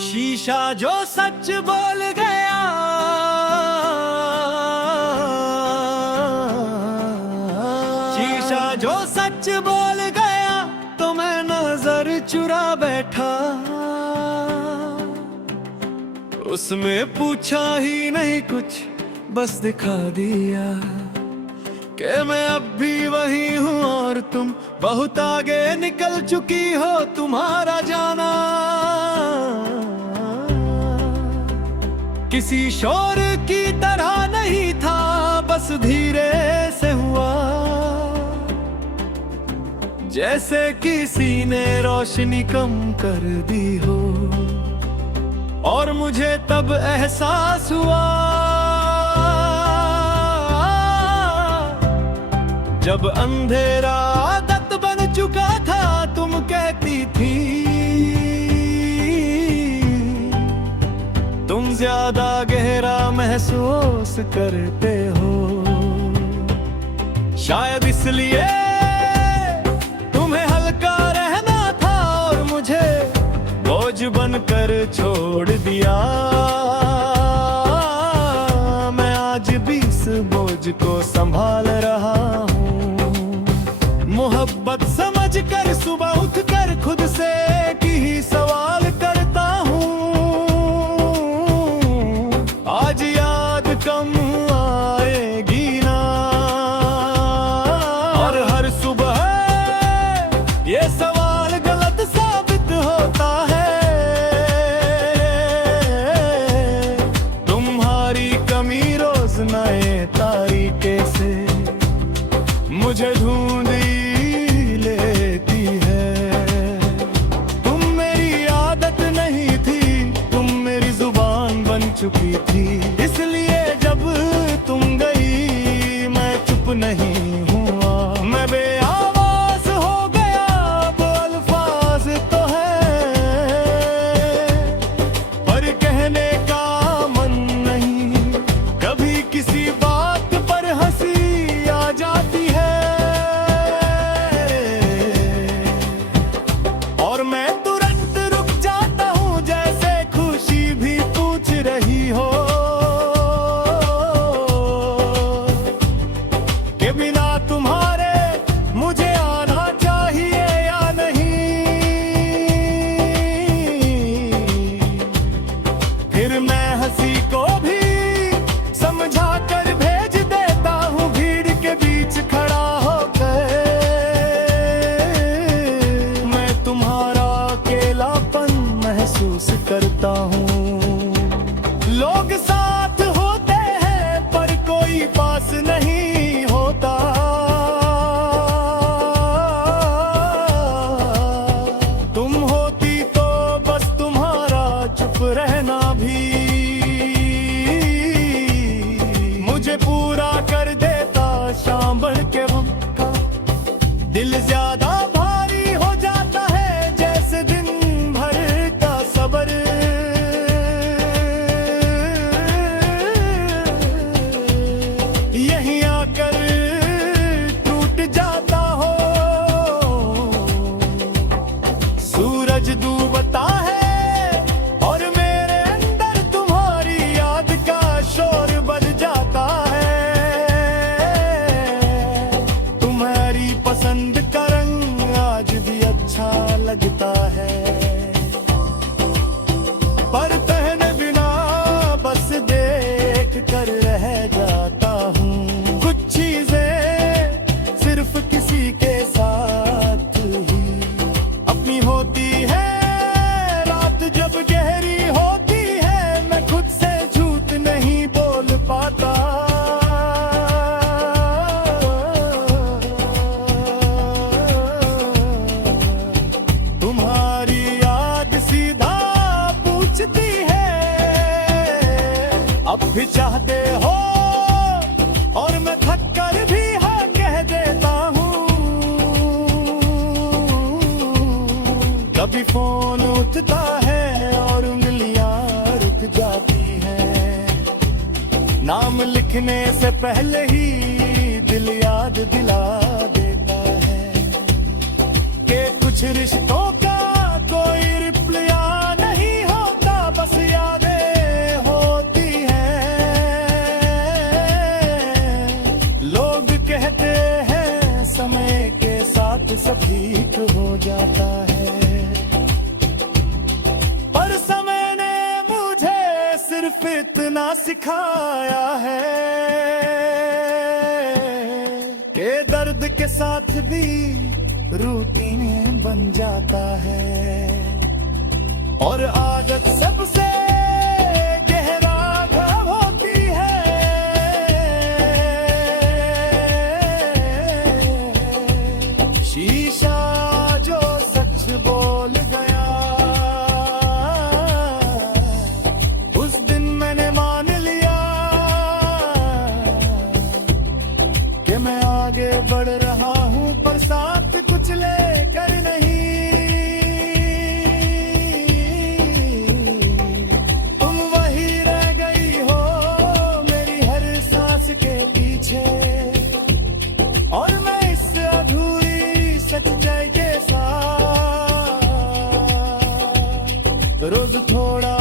शीशा जो सच बोल गया, शीशा जो सच बोल गया तो मैं नजर चुरा बैठा। उसमें पूछा ही नहीं कुछ, बस दिखा दिया कि मैं अब भी वही हूँ और तुम बहुत आगे निकल चुकी हो। तुम्हारा जाना किसी शोर की तरह नहीं था, बस धीरे से हुआ, जैसे किसी ने रोशनी कम कर दी हो। और मुझे तब एहसास हुआ जब अंधेरा आदत बन चुका था। तुम कहती थी तुम ज्यादा गहरा महसूस करते हो, शायद इसलिए तुम्हें हल्का रहना था और मुझे बोझ बनकर छोड़ दिया। मैं आज भी इस बोझ को संभाल रहा हूँ, मोहब्बत समझकर सुबह उठकर खुद से ही सवाल करता हूँ। आज याद कम आएगी ना, और हर सुबह ये सवाल गलत साबित होता है। तुम्हारी कमी रोज नए तरीके से मुझे ढूंढ लेती है। तुम मेरी आदत नहीं थी, तुम मेरी जुबान बन चुकी थी। इसलिए जब तुम गई मैं चुप नहीं हुआ, मैं बेआवाज हो गया। अब अल्फाज तो है पर कहने का मन नहीं। कभी किसी बात पर हंसी आ जाती है और मैं तुरंत रुक जाता हूँ, जैसे खुशी भी पूछ रही हो कि बिना तुम्हारे मुझे आना चाहिए या नहीं। फिर मैं हंसी को भी समझा कर भेज देता हूँ, भीड़ के बीच खड़ा होकर मैं तुम्हारा अकेलापन महसूस करता हूँ। लोग साथ होते हैं पर कोई पास नहीं होता। तुम होती तो बस तुम्हारा चुप रहना भी मुझे पूरा कर देता। शाम बढ़ के वक्त का दिल ज्यादा भारी हो जाता है, जैसे दिन भर का सबर यहीं आकर टूट जाता हो। सूरज डूबता है और मेरे अंदर तुम्हारी याद का शोर बढ़ जाता है। तुम्हारी पसंद का रंग आज भी अच्छा लगता है, पर पहने बिना बस देख कर रह जाता हूँ। कुछ चीजें सिर्फ किसी के साथ ही अपनी होती है। रात जब गहरी होती है मैं खुद से झूठ नहीं बोल पाता। तुम्हारी याद सीधा पूछती है अब भी चाहते हो, और मैं थक कर भी हाँ कह देता हूँ। कभी फोन उठता है और उंगलियां रुक जाती हैं, नाम लिखने से पहले ही दिल याद दिला देता है कि कुछ रिश्तों का कोई रिप्लाई नहीं होता। वक्त सब ठीक हो जाता है। पर समय ने मुझे सिर्फ इतना सिखाया है कि दर्द के साथ भी रूटीन बन जाता है। और आदत सबसे गहरा घाव होती है, शीशा जो सच बोल गया, उस दिन मैंने मान लिया कि मैं आगे बढ़ रहा हूँ पर साथ कुछ लेकर नहीं। तुम वही रह गई हो मेरी हर सांस के पीछे, और मैं इस अधूरी सच्चाई के साथ रोज थोड़ा